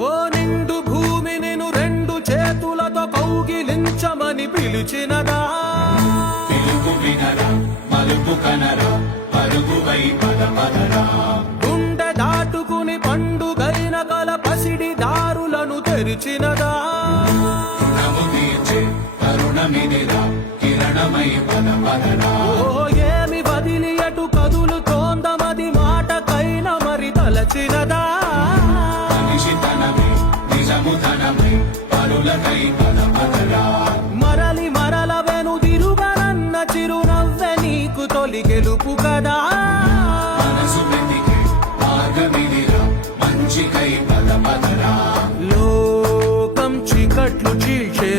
ఓ నిండు భూమి నిన్ను రెండు చేతులతో కౌగిలించమని పిలిచినదా పిలుపు వినరా మలుపు కనరా పరుగువై పద పదరా గుండె దాటుకుని పండుగైన గల పసిడి దారులను తెరిచినదా రుణము తీర్చే కరుణమిదిరా కిరణమై పద పదరా ఓ ఏమి వదిలి అటు కదులుతోందమది మాటకైన మరి తలచినదా మనిషి తనమే నిజము ధనమై పరులకై పద పదరా మరలి మరల వెనుదిరుగనన్న చిరునవ్వె నీకు తొలి గెలుపు కదా మనసు వెతికే మార్గమిదిరా మంచికై పద పదరా లోకం చీకట్లు చీల్చే